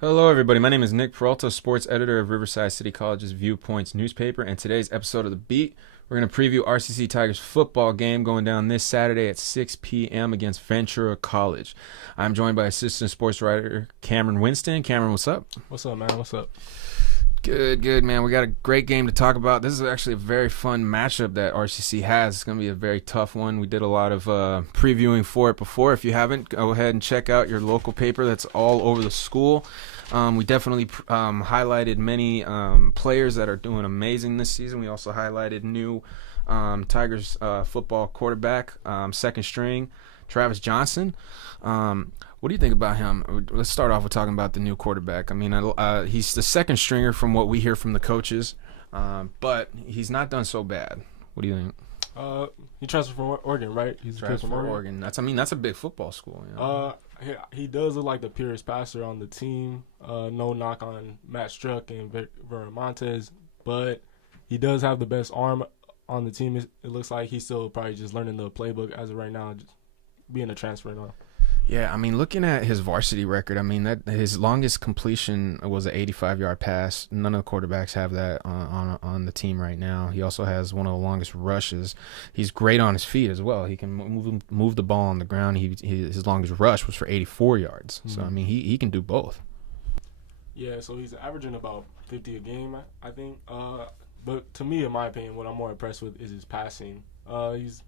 Hello, everybody. My name is Nick Peralta, sports editor of Riverside City College's Viewpoints newspaper, and today's episode of The Beat, we're going to preview RCC Tigers football game going down this Saturday at 6 p.m. against Ventura College. I'm joined by assistant sports writer Cameron Winston. Cameron, what's up? What's up, man? What's up? Good, man. We got a great game to talk about. This is actually a very fun matchup that RCC has. It's going to be a very tough one. We did a lot of previewing for it before. If you haven't, go ahead and check out your local paper that's all over the school. We definitely highlighted many players that are doing amazing this season. We also highlighted new Tigers football quarterback, second string, Travis Johnson. What do you think about him? Let's start off with talking about the new quarterback. I mean, he's the second stringer from what we hear from the coaches, but he's not done so bad. What do you think? He transferred from Oregon, right? He's transferred from Oregon. That's a big football school. You know? He does look like the purest passer on the team. No knock on Matt Struck and Ventura College, but he does have the best arm on the team. It looks like he's still probably just learning the playbook as of right now, just being a transfer and all. Yeah, I mean, looking at his varsity record, I mean, that his longest completion was an 85-yard pass. None of the quarterbacks have that on the team right now. He also has one of the longest rushes. He's great on his feet as well. He can move the ball on the ground. His longest rush was for 84 yards. So, I mean, he can do both. Yeah, so he's averaging about 50 a game, I think. But to me, in my opinion, what I'm more impressed with is his passing. He's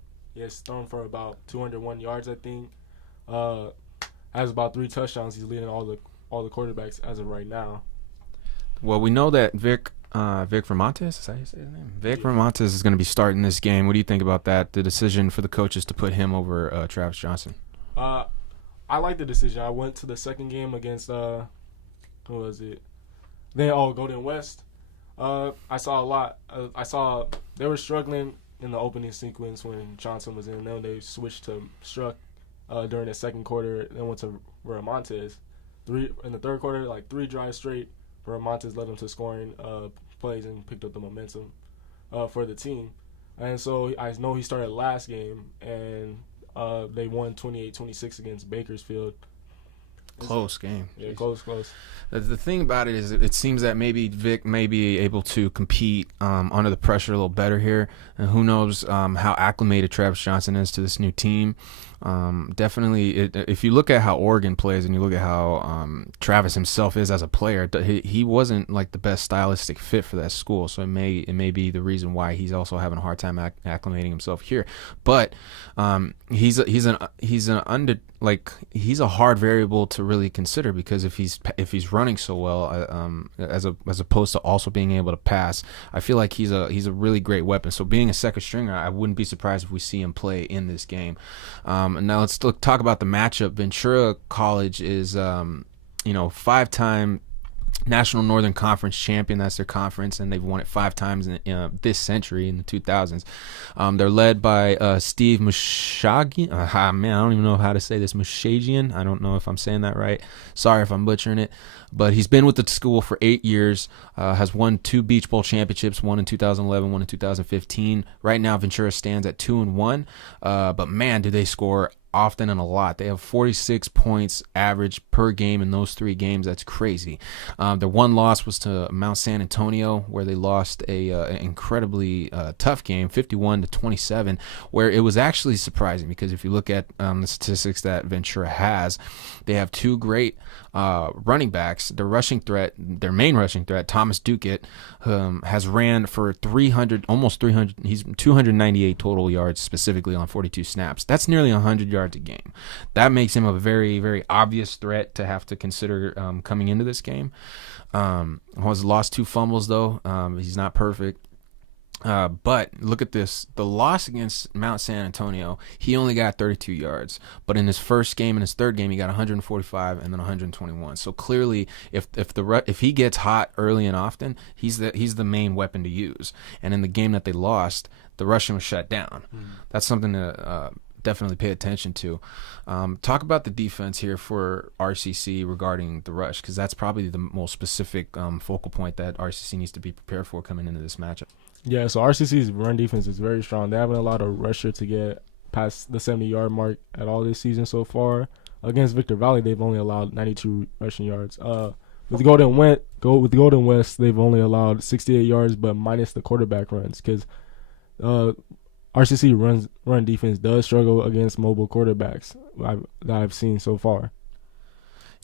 thrown for about 201 yards, I think. Has about 3 touchdowns. He's leading all the quarterbacks as of right now. Well, we know that Vic Vermontes, is that how you say his name? Vic Vermontes is going to be starting this game. What do you think about that? The decision for the coaches to put him over Travis Johnson. I like the decision. I went to the second game against who was it? Golden West. I saw a lot. I saw they were struggling in the opening sequence when Johnson was in. Then they switched to Struck. During the second quarter, then went to Vermontes. In the third quarter, like 3 drives straight. Vermontes led them to scoring plays and picked up the momentum for the team. And so I know he started last game, and they won 28-26 against Bakersfield. Close game. Yeah, close. The thing about it is it seems that maybe Vic may be able to compete under the pressure a little better here. And who knows how acclimated Travis Johnson is to this new team. Definitely, if you look at how Oregon plays and you look at how Travis himself is as a player, he wasn't like the best stylistic fit for that school. So it may be the reason why he's also having a hard time acclimating himself here. But he's a hard variable to really consider, because if he's running so well as opposed to also being able to pass, I feel like he's a really great weapon. So being a second stringer, I wouldn't be surprised if we see him play in this game. And now let's talk about the matchup. Ventura College is 5-time National Northern Conference champion. That's their conference, and they've won it 5 times in this century, in the 2000s. They're led by Steve Mushagian. Man, I don't even know how to say this. Mushagian. I don't know if I'm saying that right. Sorry if I'm butchering it. But he's been with the school for 8 years, has won 2 Beach Bowl championships, one in 2011, one in 2015. Right now, Ventura stands at 2-1. But man, do they score often and a lot. They have 46 points average per game in those 3 games. That's crazy. Their one loss was to Mount San Antonio, where they lost an incredibly tough game, 51-27, where it was actually surprising, because if you look at the statistics that Ventura has, they have 2 great running backs. Their main rushing threat, Thomas Duquette, has ran for almost 300. He's 298 total yards specifically on 42 snaps. That's nearly 100 yards a game. That makes him a very, very obvious threat to have to consider coming into this game. Has lost 2 fumbles though. He's not perfect. But look at this. The loss against Mount San Antonio, he only got 32 yards. But in his first game and his third game, he got 145 and then 121. So clearly, if he gets hot early and often, he's the main weapon to use. And in the game that they lost, the rushing was shut down. That's something to definitely pay attention to. Talk about the defense here for RCC regarding the rush, because that's probably the most specific focal point that RCC needs to be prepared for coming into this matchup. Yeah, so RCC's run defense is very strong. They haven't allowed a rusher to get past the 70-yard mark at all this season so far. Against Victor Valley, they've only allowed 92 rushing yards. with Golden West, they've only allowed 68 yards, but minus the quarterback runs because RCC run defense does struggle against mobile quarterbacks that I've seen so far.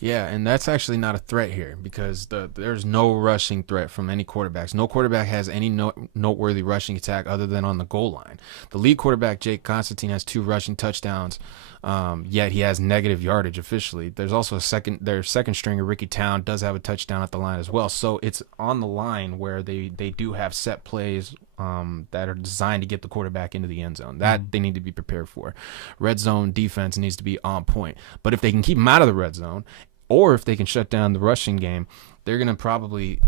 Yeah, and that's actually not a threat here because there's no rushing threat from any quarterbacks. No quarterback has any noteworthy rushing attack other than on the goal line. The lead quarterback, Jake Constantine, has 2 rushing touchdowns, yet he has negative yardage officially. There's also their second stringer, Ricky Town, does have a touchdown at the line as well. So it's on the line where they do have set plays that are designed to get the quarterback into the end zone. That they need to be prepared for. Red zone defense needs to be on point. But if they can keep them out of the red zone, or if they can shut down the rushing game, they're going to probably,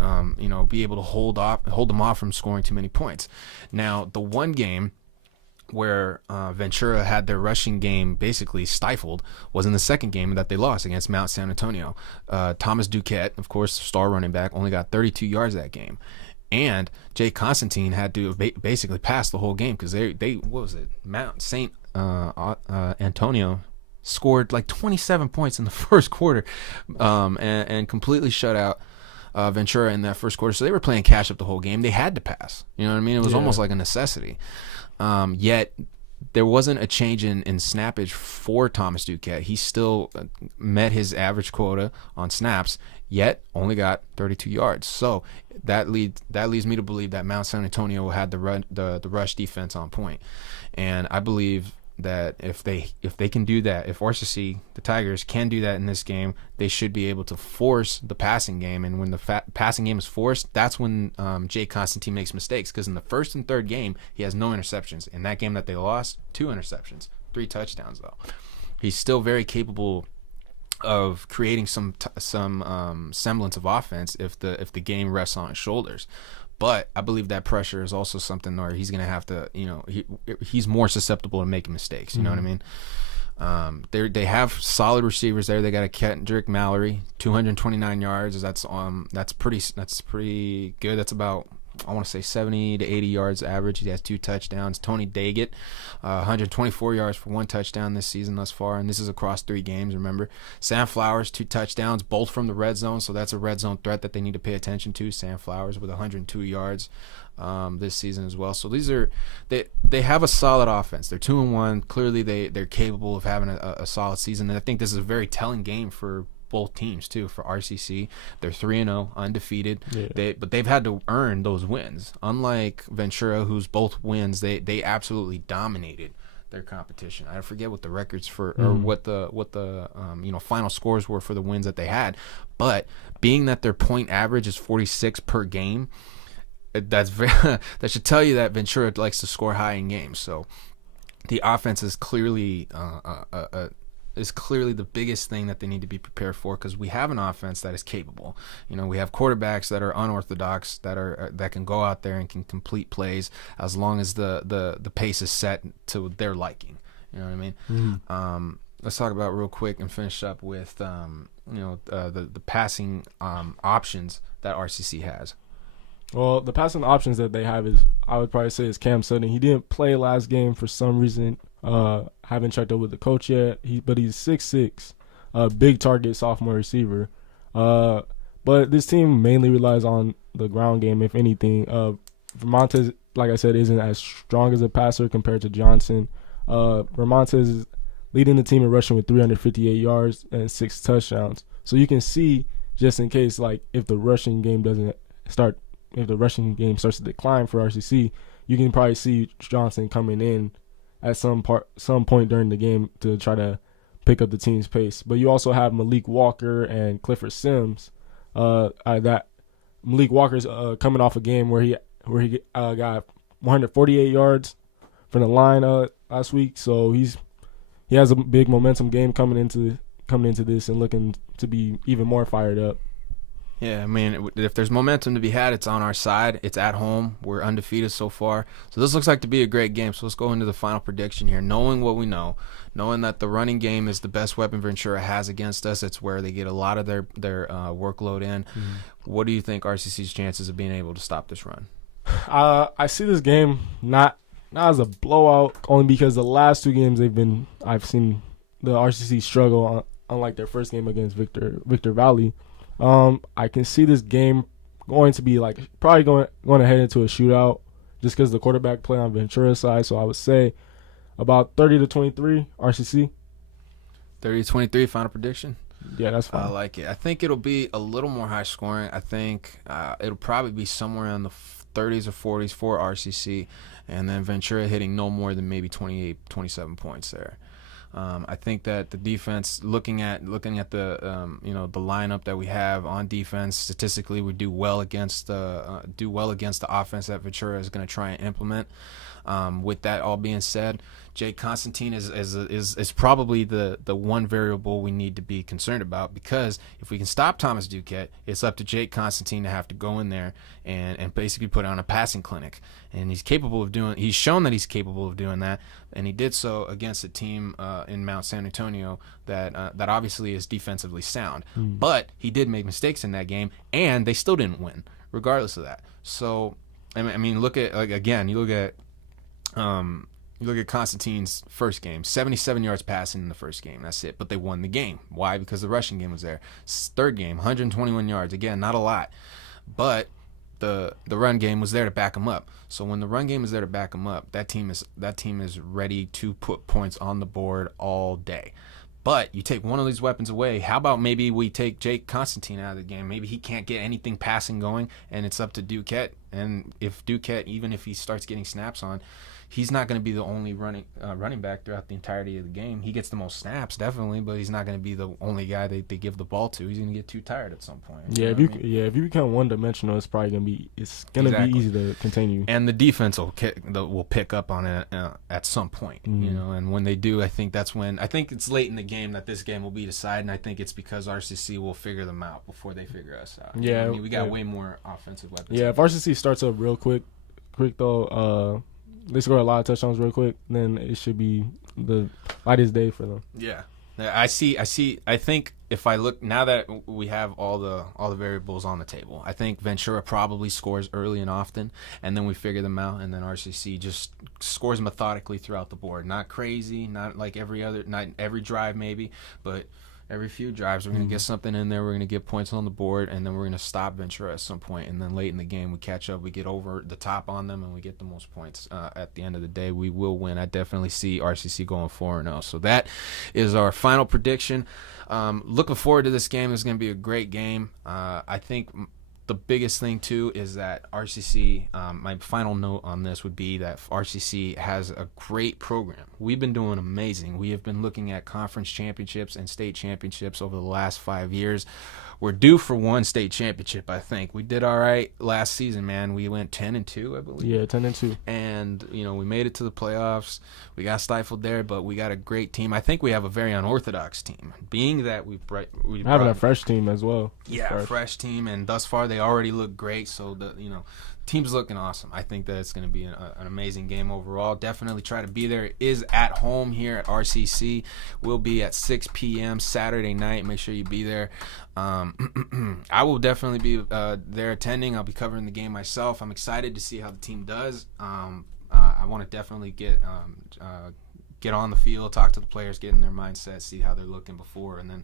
be able to hold them off from scoring too many points. Now, the one game where Ventura had their rushing game basically stifled was in the second game that they lost against Mount San Antonio. Thomas Duquette, of course, star running back, only got 32 yards that game. And Jay Constantine had to basically pass the whole game because they what was it? Mount St. Antonio scored like 27 points in the first quarter and completely shut out Ventura in that first quarter. So they were playing catch up the whole game. They had to pass. You know what I mean? It was almost like a necessity. Yet there wasn't a change in snappage for Thomas Duquette. He still met his average quota on snaps, yet only got 32 yards. So that leads me to believe that Mount San Antonio had the rush defense on point. And I believe that if they can do that, if RCC, the Tigers, can do that in this game, they should be able to force the passing game. And when the passing game is forced, that's when Jay Constantine makes mistakes. Because in the first and third game, he has no interceptions. In that game that they lost, 2 interceptions, 3 touchdowns though. He's still very capable of creating some semblance of offense if the game rests on his shoulders. But I believe that pressure is also something where he's going to have to, he's more susceptible to making mistakes. You know what I mean? They have solid receivers there. They got a Kendrick Mallory, 229 yards. That's pretty good. That's about, I want to say 70 to 80 yards average. He has 2 touchdowns. Tony Daggett, 124 yards for 1 touchdown this season thus far, and this is across 3 games, remember. Sam Flowers, 2 touchdowns, both from the red zone, so that's a red zone threat that they need to pay attention to. Sam Flowers with 102 yards this season as well. So they have a solid offense. They're 2-1. Clearly they're capable of having a solid season, and I think this is a very telling game for both teams too. For RCC, they're 3-0, undefeated. Yeah. But they've had to earn those wins. Unlike Ventura, whose both wins they absolutely dominated their competition. I forget what the records for or what the final scores were for the wins that they had. But being that their point average is 46 per game, that's that should tell you that Ventura likes to score high in games. So the offense is clearly the biggest thing that they need to be prepared for, because we have an offense that is capable. We have quarterbacks that are unorthodox, that can go out there and can complete plays as long as the pace is set to their liking. You know what I mean? Let's talk about real quick and finish up with the passing options that RCC has. Well, the passing options that they have is, I would probably say, is Cam Sutton. He didn't play last game for some reason. Haven't checked up with the coach yet. But he's 6'6", big target sophomore receiver. But this team mainly relies on the ground game, if anything. Vermontes, like I said, isn't as strong as a passer compared to Johnson. Vermontes is leading the team in rushing with 358 yards and 6 touchdowns. So you can see, just in case, like if the rushing game starts to decline for RCC, you can probably see Johnson coming in at some point during the game to try to pick up the team's pace. But you also have Malik Walker and Clifford Sims. That Malik Walker's coming off a game where he got 148 yards from the line last week, so he has a big momentum game coming into this and looking to be even more fired up. Yeah, I mean, if there's momentum to be had, it's on our side. It's at home. We're undefeated so far. So this looks like to be a great game. So let's go into the final prediction here. Knowing what we know, knowing that the running game is the best weapon Ventura has against us, it's where they get a lot of their workload in. What do you think RCC's chances of being able to stop this run? I see this game not as a blowout, only because the last 2 games I've seen the RCC struggle, unlike their first game against Victor Valley. I can see this game going to be probably going to head into a shootout just because the quarterback play on Ventura's side. So I would say about 30-23 RCC. 30-23 final prediction. Yeah, that's fine. I like it. I think it'll be a little more high scoring. I think it'll probably be somewhere in the 30s or 40s for RCC, and then Ventura hitting no more than maybe 28, 27 points there. I think that the defense, looking at the the lineup that we have on defense, statistically we do well against the offense that Ventura is going to try and implement. With that all being said, Jake Constantine is probably the one variable we need to be concerned about, because if we can stop Thomas Duquette, it's up to Jake Constantine to have to go in there and basically put on a passing clinic. And he's shown that he's capable of doing that, and he did so against a team in Mount San Antonio that obviously is defensively sound. But he did make mistakes in that game, and they still didn't win, regardless of that. So, I mean, look at you look at Constantine's first game, 77 yards passing in the first game. That's it. But they won the game. Why? Because the rushing game was there. Third game, 121 yards. Again, not a lot. But the run game was there to back them up. So when the run game is there to back them up, that team is ready to put points on the board all day. But you take one of these weapons away. How about maybe we take Jake Constantine out of the game? Maybe he can't get anything passing going, and it's up to Duquette. And if Duquette, even if he starts getting snaps on, he's not going to be the only running back throughout the entirety of the game. He gets the most snaps, definitely, but he's not going to be the only guy they give the ball to. He's going to get too tired at some point. Yeah, if you become one-dimensional, it's probably going to be be easy to contain you. And the defense will pick up on it at some point, And when they do, I think it's late in the game that this game will be decided, and I think it's because RCC will figure them out before they figure us out. Yeah, we got way more offensive weapons. Yeah, if RCC starts up real quick though. They score a lot of touchdowns real quick, then it should be the lightest day for them. Yeah, I see. I think if I look now that we have all the variables on the table, I think Ventura probably scores early and often, and then we figure them out, and then RCC just scores methodically throughout the board. Not crazy, not every drive maybe, but every few drives we're going to get something in there. We're going to get points on the board, and then we're going to stop Ventura at some point, and then late in the game we catch up, we get over the top on them, and we get the most points. At the end of the day, we will win. I definitely see RCC going 4-0. So that is our final prediction. Looking forward to this game. It's going to be a great game. I think the biggest thing too is that RCC, my final note on this would be that RCC has a great program. We've been doing amazing. We have been looking at conference championships and state championships over the last 5 years. We're due for one state championship, I think. We did all right last season, man. We went 10-2, I believe. Yeah, 10-2. And, we made it to the playoffs. We got stifled there, but we got a great team. I think we have a very unorthodox team, being that we're having a fresh team as well. Yeah, fresh team, and thus far they already look great. So team's looking awesome. I think that it's going to be an amazing game overall. Definitely try to be there. It is at home here at RCC. We'll be at 6 p.m. Saturday night. Make sure you be there. I will definitely be there attending. I'll be covering the game myself. I'm excited to see how the team does. I want to definitely get on the field, talk to the players, get in their mindset, see how they're looking before, and then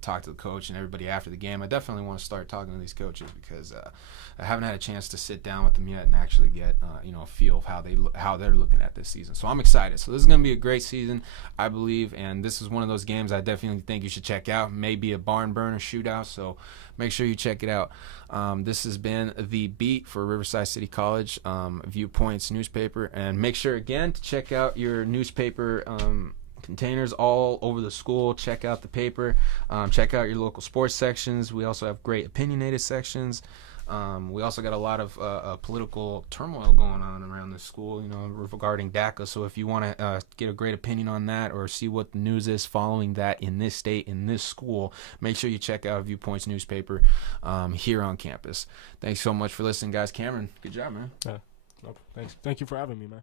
talk to the coach and everybody after the game. I definitely want to start talking to these coaches because I haven't had a chance to sit down with them yet and actually get a feel of how they're looking at this season. So I'm excited. So this is going to be a great season, I believe, and this is one of those games I definitely think you should check out. Maybe a barn burner shootout, so make sure you check it out. This has been The Beat for Riverside City College, Viewpoints newspaper, and make sure again to check out your newspaper containers all over the school. Check out the paper. Check out your local sports sections. We also have great opinionated sections. We also got a lot of political turmoil going on around the school, regarding DACA. So if you want to get a great opinion on that or see what the news is following that in this state, in this school, make sure you check out Viewpoints newspaper here on campus. Thanks so much for listening, guys. Cameron, good job, man. Yeah. Thanks. Thank you for having me, man.